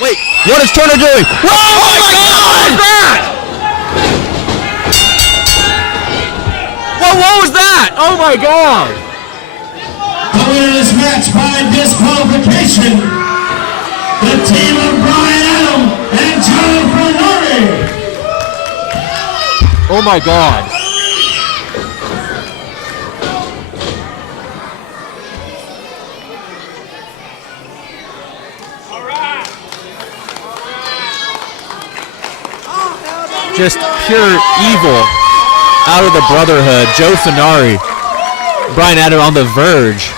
Wait, what is Turner doing? Whoa, oh my God! What was that? Oh my God! The winner of this match by disqualification, the team of Brian Adam and Joe Fernari. Oh my God! Just pure evil out of the Brotherhood. Joe Fernari, Brian Adam on the verge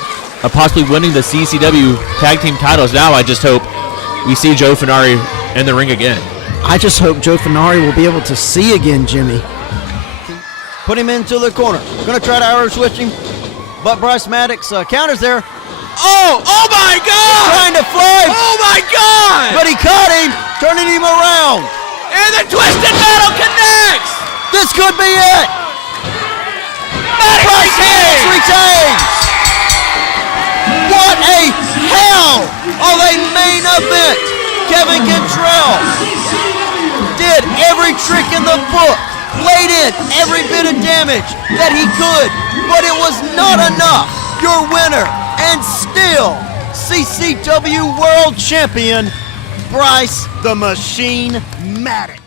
of possibly winning the CCW tag team titles. Now I just hope we see Joe Fernari in the ring again. I just hope Joe Fernari will be able to see again, Jimmy. Put him into the corner. Gonna try to arrow switch him, but Bryce Maddox counters there. Oh my God! Trying to fly. Oh my God! But he caught him, turning him around. And the Twisted Metal connects! This could be it! Bryce Maddox retains! What a hell of a main event! Kevin Cantrell did every trick in the book, laid in every bit of damage that he could, but it was not enough. Your winner, and still CCW World Champion, Bryce the Machine Maddox.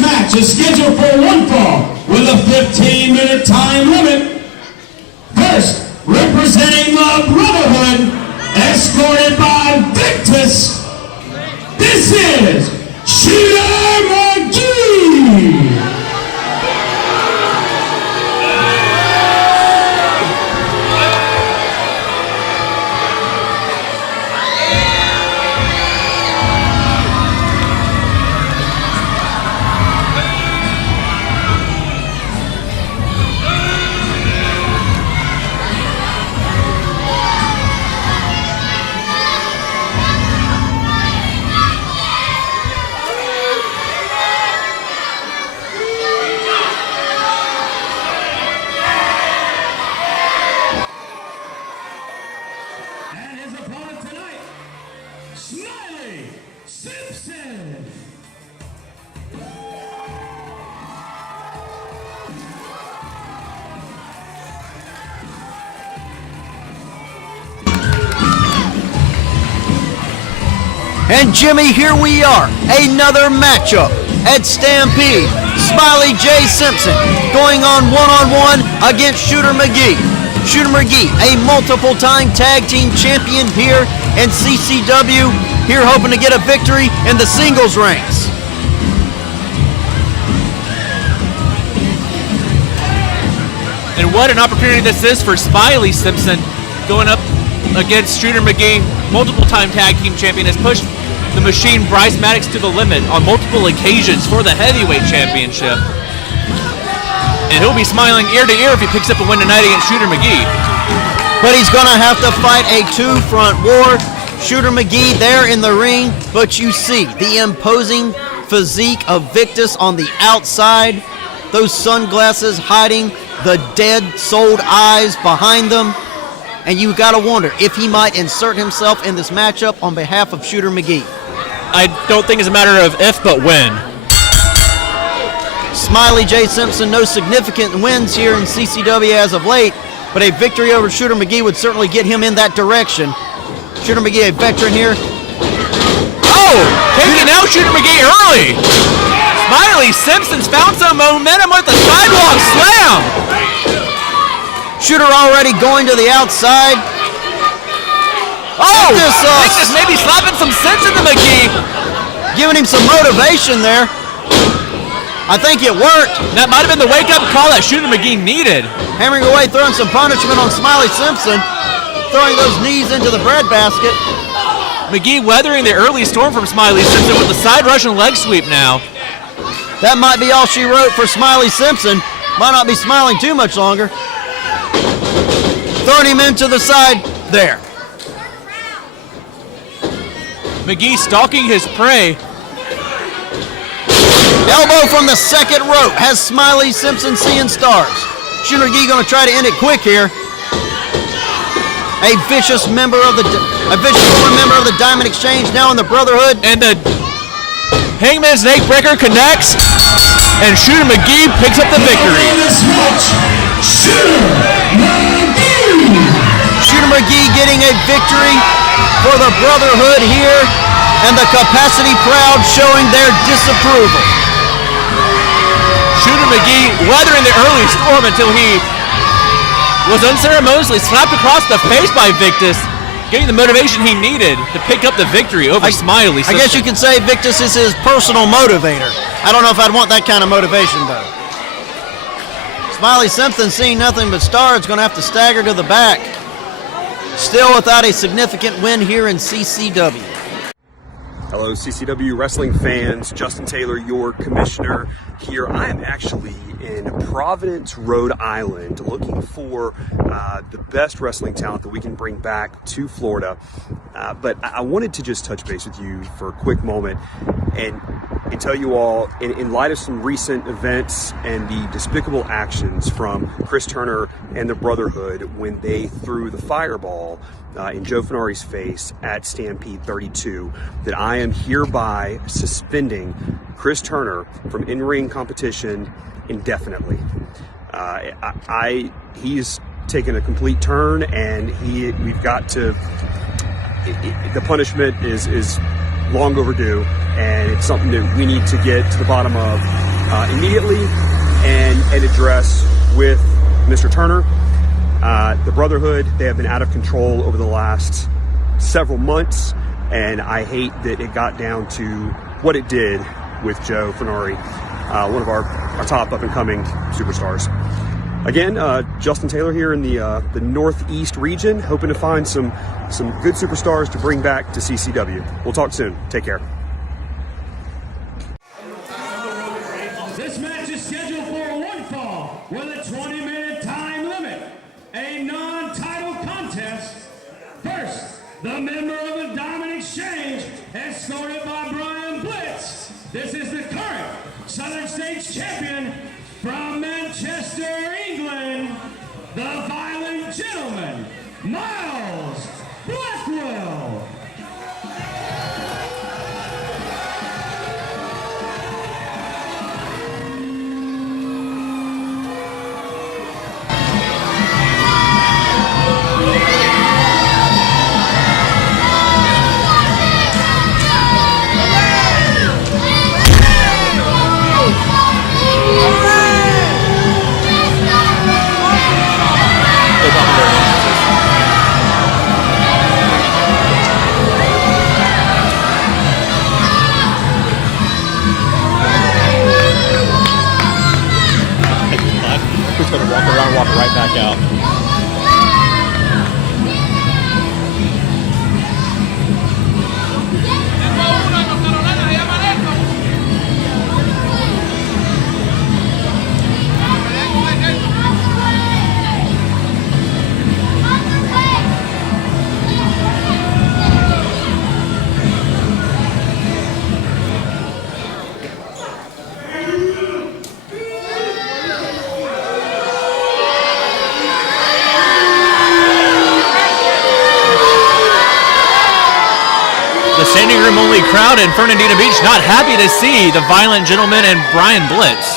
Match is scheduled for one fall with a 15-minute time limit. First, representing the Brotherhood, escorted by Victus, this is Shooter McGee. Simpson. And Jimmy, here we are, another matchup at Stampede. Smiley J. Simpson going on one-on-one against Shooter McGee. Shooter McGee, a multiple-time tag team champion here in CCW, here hoping to get a victory in the singles ranks. And what an opportunity this is for Smiley Simpson going up against Shooter McGee, multiple-time tag team champion, has pushed the Machine Bryce Maddox to the limit on multiple occasions for the heavyweight championship. And he'll be smiling ear to ear if he picks up a win tonight against Shooter McGee. But he's gonna have to fight a two-front war. Shooter McGee there in the ring, but you see the imposing physique of Victus on the outside, those sunglasses hiding the dead souled eyes behind them, and you gotta wonder if he might insert himself in this matchup on behalf of Shooter McGee. I don't think it's a matter of if, but when. Smiley J. Simpson, no significant wins here in CCW as of late, but a victory over Shooter McGee would certainly get him in that direction. Shooter McGee, a veteran here. Oh, taking out Shooter McGee early. Smiley Simpson's found some momentum with the sidewalk slam. Shooter already going to the outside. Oh, Victus maybe slapping some sense into McGee. giving him some motivation there. I think it worked. That might have been the wake-up call that Shooter McGee needed. Hammering away, throwing some punishment on Smiley Simpson, throwing those knees into the breadbasket. McGee weathering the early storm from Smiley Simpson with the side rush and leg sweep now. That might be all she wrote for Smiley Simpson. Might not be smiling too much longer. Throwing him into the side there. McGee stalking his prey. Elbow from the second rope has Smiley Simpson seeing stars. Shooter McGee going to try to end it quick here. A vicious former member of the Diamond Exchange, now in the Brotherhood. And the Hangman's Neck Breaker connects, and Shooter McGee picks up the victory. Shooter McGee getting a victory for the Brotherhood here, and the capacity crowd showing their disapproval. Shooter McGee weathering the early storm until he was unceremoniously slapped across the face by Victus, getting the motivation he needed to pick up the victory over Smiley Simpson. I guess you could say Victus is his personal motivator. I don't know if I'd want that kind of motivation, though. Smiley Simpson, seeing nothing but stars, going to have to stagger to the back. Still without a significant win here in CCW. Hello, CCW wrestling fans. Justin Taylor, your commissioner here. I am actually in Providence, Rhode Island, looking for the best wrestling talent that we can bring back to Florida. But I wanted to just touch base with you for a quick moment and tell you all, in light of some recent events and the despicable actions from Chris Turner and the Brotherhood when they threw the fireball in Joe Fenari's face at Stampede 32, that I am hereby suspending Chris Turner from in-ring competition indefinitely. He's taken a complete turn, and we've got to. The punishment is long overdue, and it's something that we need to get to the bottom of immediately and address with Mr. Turner. The Brotherhood, they have been out of control over the last several months, and I hate that it got down to what it did with Joe Fenari, one of our top up-and-coming superstars. Again, Justin Taylor here in the Northeast region, hoping to find some good superstars to bring back to CCW. We'll talk soon. Take care. This match is scheduled for one fall with a 20-minute time limit. A non-title contest. First, the member of the Diamond Exchange, escorted by Brian Blitz. This is the current Southern States champion from Manchester, England, the Violent Gentleman, Miles Blackwell. He's going to walk around and walk right back out. Standing room only crowd in Fernandina Beach not happy to see the Violent Gentleman and Brian Blitz.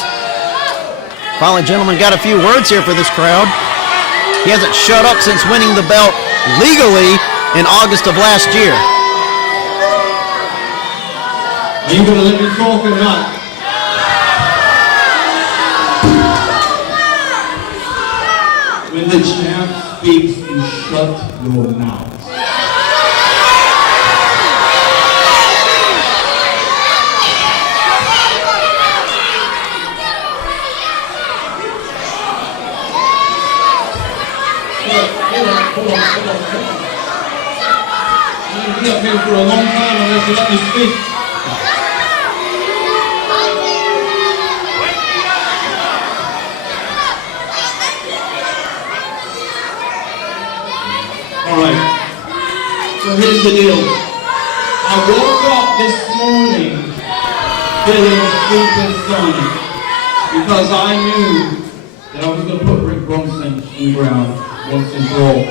Violent Gentleman got a few words here for this crowd. He hasn't shut up since winning the belt legally in August of last year. Are you gonna let me talk or not? When the champ speaks, you shut your mouth. unless you let me speak. Alright, so here's the deal. I woke up this morning feeling super sonic because I knew that I was going to put Rick Bronson in the ground once and for all.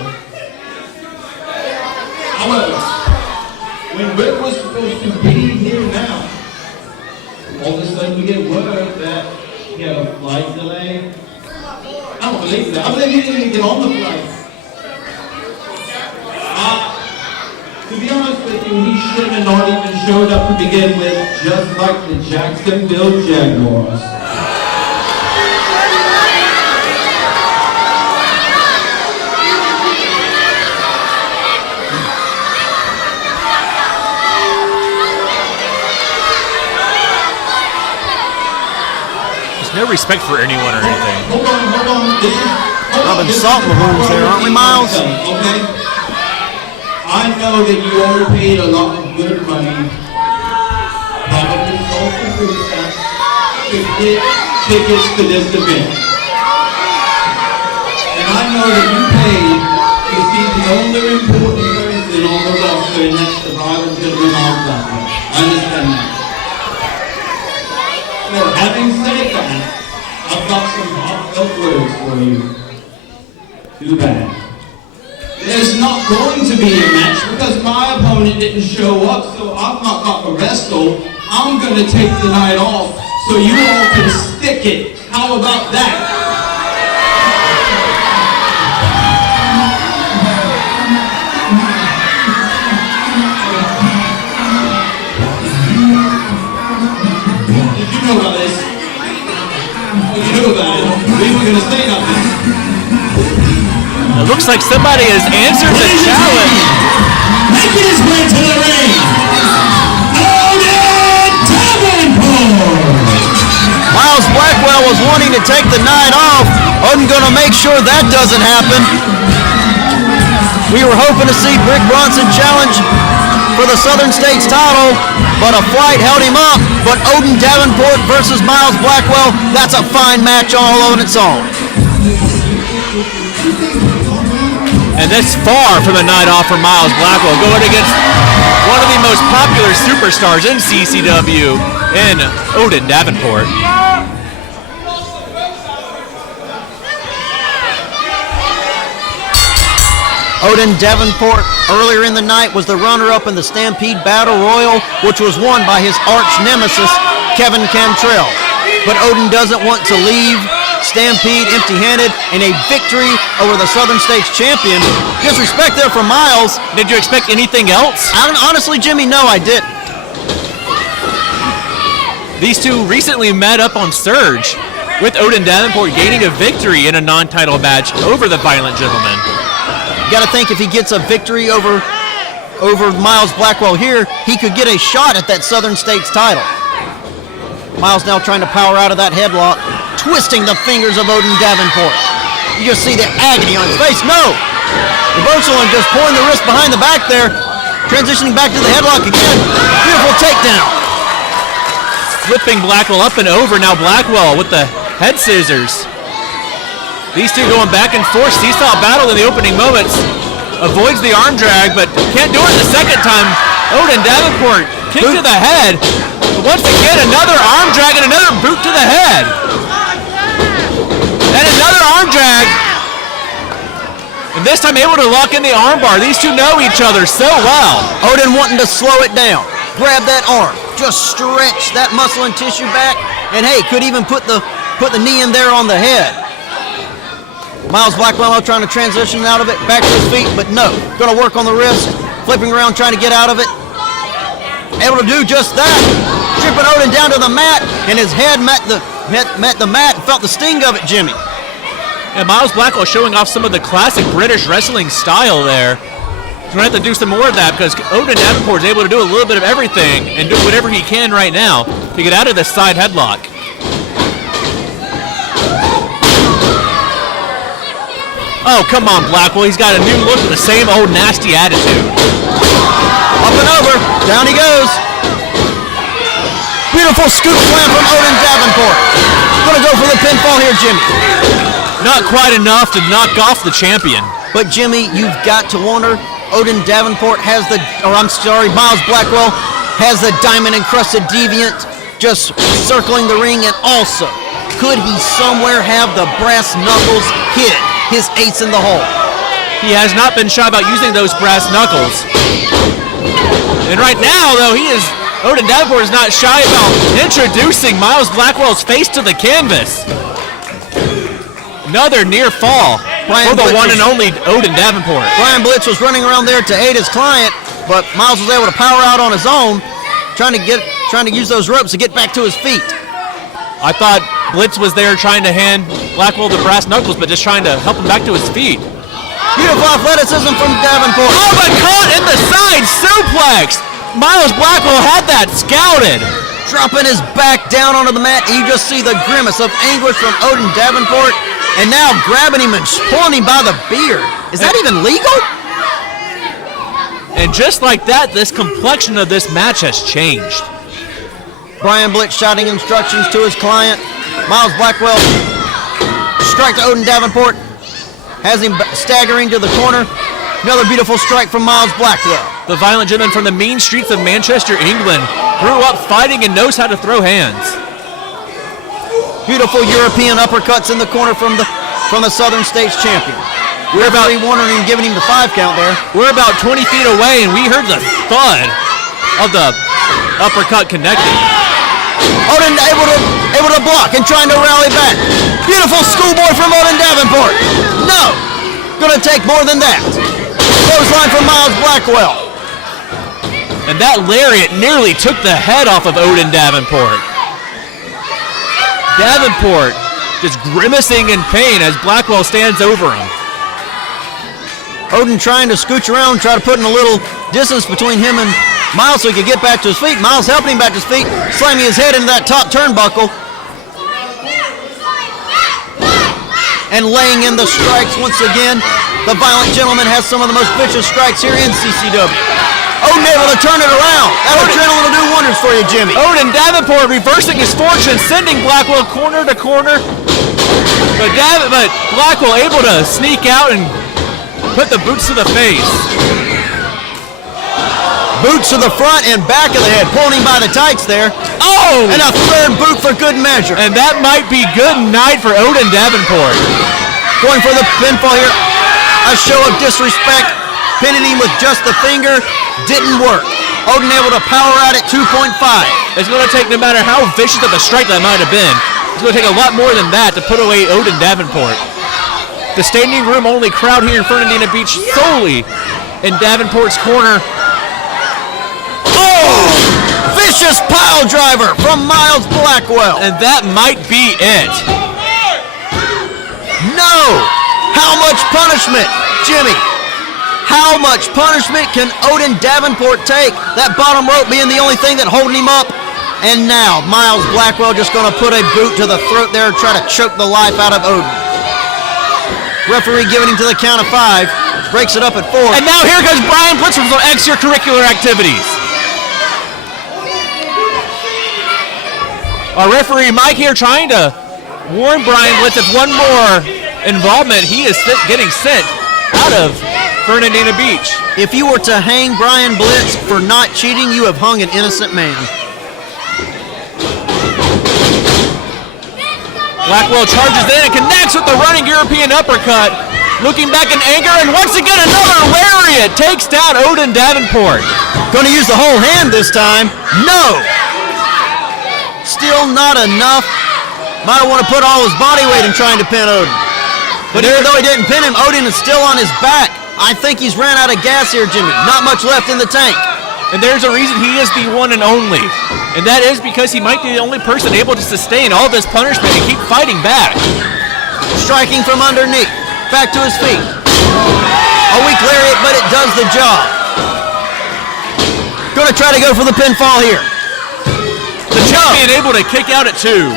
However, when Rick was supposed to be here now, all of a sudden we get word that he had a flight delay. I don't believe that. I believe he didn't even get on the flight. To be honest with you, he should have not even showed up to begin with, just like the Jacksonville Jaguars. There's no respect for anyone or anything. Hold on. Rubbing salt in the wounds there, aren't we, Miles? Okay. I know that you all paid a lot of good money, probably sold some food stamps, to get tickets to this event. And I know that you paid to see the only important person on the roster, and that's the violent gentleman on platform. I understand that. So having said that, I've got some heartfelt words for you. Too bad. There's not going to be a match because my opponent didn't show up, so I've not got to wrestle. I'm going to take the night off so you all can stick it. How about that? Did you know about this? Well, you knew about it. We were going to say nothing. It looks like somebody has answered the challenge. Making his way to the ring, Davenport! Miles Blackwell was wanting to take the night off. Odin gonna make sure that doesn't happen. We were hoping to see Rick Bronson challenge for the Southern States title, but a flight held him up. But Odin Davenport versus Miles Blackwell, that's a fine match all on its own. And that's far from a night off for Miles Blackwell, going against one of the most popular superstars in CCW, in Odin Davenport. Odin Davenport earlier in the night was the runner-up in the Stampede Battle Royal, which was won by his arch nemesis, Kevin Cantrell. But Odin doesn't want to leave Stampede empty-handed in a victory over the Southern States champion. Disrespect there for Miles. Did you expect anything else? Honestly, Jimmy, no, I didn't. These two recently met up on Surge, with Odin Davenport gaining a victory in a non-title match over the Violent Gentleman. You got to think if he gets a victory over Miles Blackwell here, he could get a shot at that Southern States title. Miles now trying to power out of that headlock, twisting the fingers of Odin Davenport. You just see the agony on his face. No! Reversal and just pulling the wrist behind the back there, transitioning back to the headlock again. Beautiful takedown. Flipping Blackwell up and over. Now Blackwell with the head scissors. These two going back and forth. Seesaw battle in the opening moments. Avoids the arm drag, but can't do it the second time. Odin Davenport kick to the head. Once again, another arm drag and another boot to the head. And another arm drag. And this time able to lock in the arm bar. These two know each other so well. Odin wanting to slow it down. Grab that arm. Just stretch that muscle and tissue back. And hey, could even put the knee in there on the head. Miles Blackwell trying to transition out of it, back to his feet, but no. Going to work on the wrist, flipping around, trying to get out of it. Able to do just that. Tripping Odin down to the mat, and his head met the mat and felt the sting of it, Jimmy. And Miles Blackwell showing off some of the classic British wrestling style there. He's going to have to do some more of that because Odin Davenport is able to do a little bit of everything and do whatever he can right now to get out of this side headlock. Oh, come on, Blackwell. He's got a new look with the same old nasty attitude. Up and over. Down he goes. Beautiful scoop slam from Odin Davenport. Gonna go for the pinfall here, Jimmy. Not quite enough to knock off the champion. But Jimmy, you've got to wonder, Odin Davenport has Miles Blackwell has the diamond encrusted deviant just circling the ring, and also, could he somewhere have the brass knuckles hit his ace in the hole? He has not been shy about using those brass knuckles. And right now, though, Odin Davenport is not shy about introducing Miles Blackwell's face to the canvas. Another near fall for the one and only Odin Davenport. Brian Blitz was running around there to aid his client, but Miles was able to power out on his own, trying to use those ropes to get back to his feet. I thought Blitz was there trying to hand Blackwell the brass knuckles, but just trying to help him back to his feet. Beautiful athleticism from Davenport. Oh, but caught in the side suplex. Miles Blackwell had that scouted. Dropping his back down onto the mat, you just see the grimace of anguish from Odin Davenport, and now grabbing him and pulling him by the beard. Is that even legal? And just like that, this complexion of this match has changed. Brian Blitz shouting instructions to his client. Miles Blackwell strike to Odin Davenport, has him staggering to the corner. Another beautiful strike from Miles Blackwell. The violent gentleman from the mean streets of Manchester, England, grew up fighting and knows how to throw hands. Beautiful European uppercuts in the corner from the Southern States champion. We're about wondering and giving him the 5 count there. We're about 20 feet away, and we heard the thud of the uppercut connecting. Odin able to block and trying to rally back. Beautiful schoolboy from Odin Davenport. No, gonna take more than that. Clothesline from Miles Blackwell. And that lariat nearly took the head off of Odin Davenport. Davenport just grimacing in pain as Blackwell stands over him. Odin trying to scooch around, try to put in a little distance between him and Miles so he could get back to his feet. Miles helping him back to his feet, slamming his head into that top turnbuckle. And laying in the strikes once again. The violent gentleman has some of the most vicious strikes here in CCW. Odin able to turn it around. That adrenaline will do wonders for you, Jimmy. Odin Davenport reversing his fortune, sending Blackwell corner to corner. But Blackwell able to sneak out and put the boots to the face. Boots to the front and back of the head, pulling him by the tights there. Oh! And a third boot for good measure. And that might be good night for Odin Davenport. Going for the pinfall here. A show of disrespect. Pinning him with just the finger. Didn't work. Odin able to power out at 2.5. It's going to take, no matter how vicious of a strike that might have been, it's going to take a lot more than that to put away Odin Davenport. The standing room only crowd here in Fernandina Beach solely in Davenport's corner. Oh! Vicious pile driver from Miles Blackwell. And that might be it. No! How much punishment, Jimmy? How much punishment can Odin Davenport take? That bottom rope being the only thing that holding him up. And now Miles Blackwell just going to put a boot to the throat there and try to choke the life out of Odin. Referee giving him to the count of 5. Breaks it up at 4. And now here comes Brian Blitz from some extracurricular activities. Our referee Mike here trying to warn Brian Blitz if one more involvement, he is getting sent out of Fernandina Beach. If you were to hang Brian Blitz for not cheating, you have hung an innocent man. Blackwell charges in and connects with the running European uppercut. Looking back in anger, and once again another lariat takes down Odin Davenport. Going to use the whole hand this time. No! Still not enough. Might want to put all his body weight in trying to pin Odin. But even though he didn't pin him, Odin is still on his back. I think he's ran out of gas here, Jimmy. Not much left in the tank. And there's a reason he is the one and only. And that is because he might be the only person able to sustain all this punishment and keep fighting back. Striking from underneath. Back to his feet. A weak lariat, but it does the job. Gonna try to go for the pinfall here. The champion able to kick out at 2.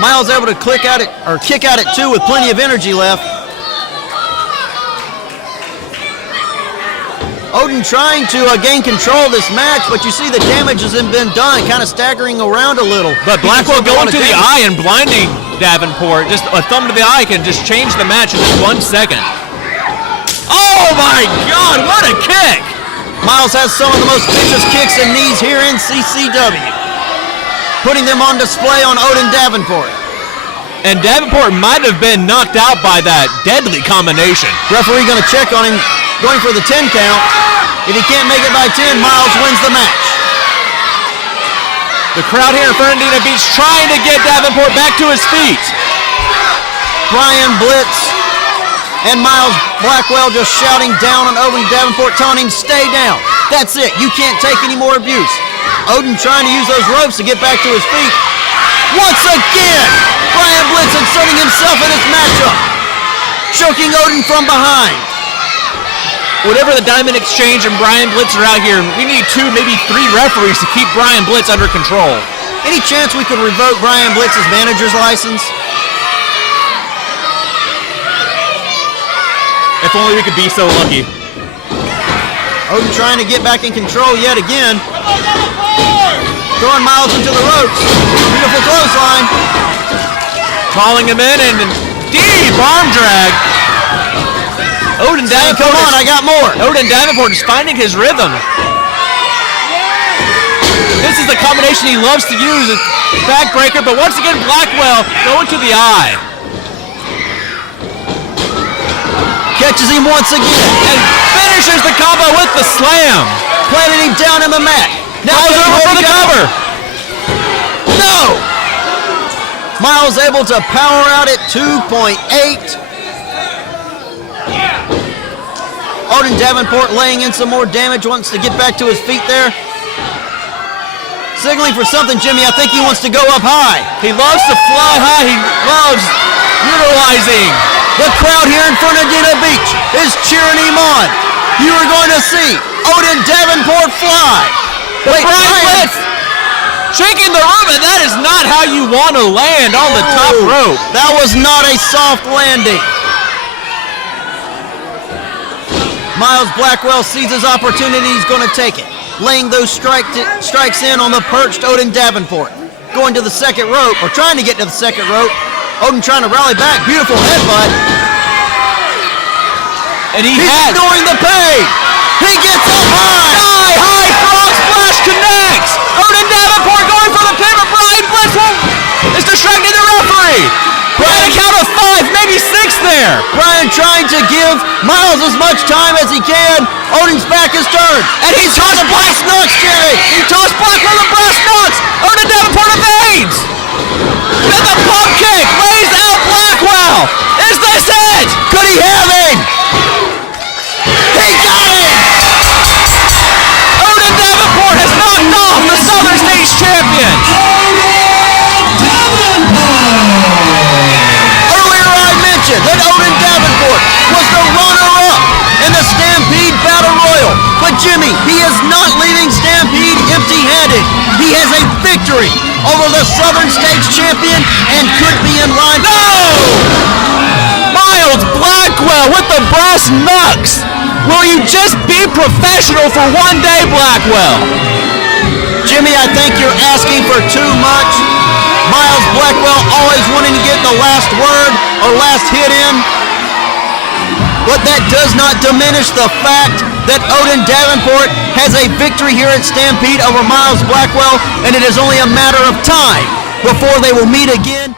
Miles able to kick out at 2 with plenty of energy left. Odin trying to gain control of this match, but you see the damage hasn't been done, kind of staggering around a little. But Blackwell going to the eye and blinding Davenport. Just a thumb to the eye can just change the match in just 1 second. Oh my God, what a kick! Miles has some of the most vicious kicks and knees here in CCW, putting them on display on Odin Davenport. And Davenport might have been knocked out by that deadly combination. Referee going to check on him, going for the 10 count. If he can't make it by 10, Miles wins the match. The crowd here in Fernandina Beach trying to get Davenport back to his feet. Brian Blitz and Miles Blackwell just shouting down on Odin Davenport, telling him, stay down. That's it. You can't take any more abuse. Odin trying to use those ropes to get back to his feet. Once again, Brian Blitz inserting himself in this matchup, choking Odin from behind. Whatever the Diamond Exchange and Brian Blitz are out here, we need 2, maybe 3 referees to keep Brian Blitz under control. Any chance we could revoke Brian Blitz's manager's license? If only we could be so lucky. Odin trying to get back in control yet again. Throwing Miles into the ropes. Beautiful clothesline. Calling him in and deep arm drag. Odin Davenport. Come on, I got more. Odin Davenport is finding his rhythm. This is the combination he loves to use, a backbreaker, but once again Blackwell going to the eye. Catches him once again. And finishes the combo with the slam. Planting him down in the mat. Now Miles over for the cover. No! Miles able to power out at 2.8. Odin Davenport laying in some more damage, wants to get back to his feet there. Signaling for something, Jimmy. I think he wants to go up high. He loves to fly high. He loves utilizing. The crowd here in Fernandina Beach is cheering him on. You are going to see Odin Davenport fly. Wait, Brian Blitz shaking the room, and that is not how you want to land on the top rope. That was not a soft landing. Miles Blackwell sees his opportunity, he's going to take it. Laying those strikes in on the perched Odin Davenport. Going to the second rope, or trying to get to the second rope. Odin trying to rally back, beautiful headbutt. And he's ignoring the pain. He gets up high. High frog splash connects. Odin Davenport going for the pin, but Brian Blitz is distracting the referee. Brian, a count of 5, maybe 6 there. Brian trying to give Miles as much time as he can. Odin's back is turned. And he tossed brass knucks, Jerry. He tossed Blackwell the brass knucks. Odin Davenport evades. Then the pump kick lays out Blackwell. Is this it? Could he have him? He got him. Odin Davenport has knocked off the Southern States champion. That Odin Davenport was the runner-up in the Stampede Battle Royal. But Jimmy, he is not leaving Stampede empty-handed. He has a victory over the Southern States champion and could be in line. No! Miles Blackwell with the brass knucks. Will you just be professional for one day, Blackwell? Jimmy, I think you're asking for too much. Miles Blackwell always wanting to get the last word or last hit in. But that does not diminish the fact that Odin Davenport has a victory here at Stampede over Miles Blackwell, and it is only a matter of time before they will meet again.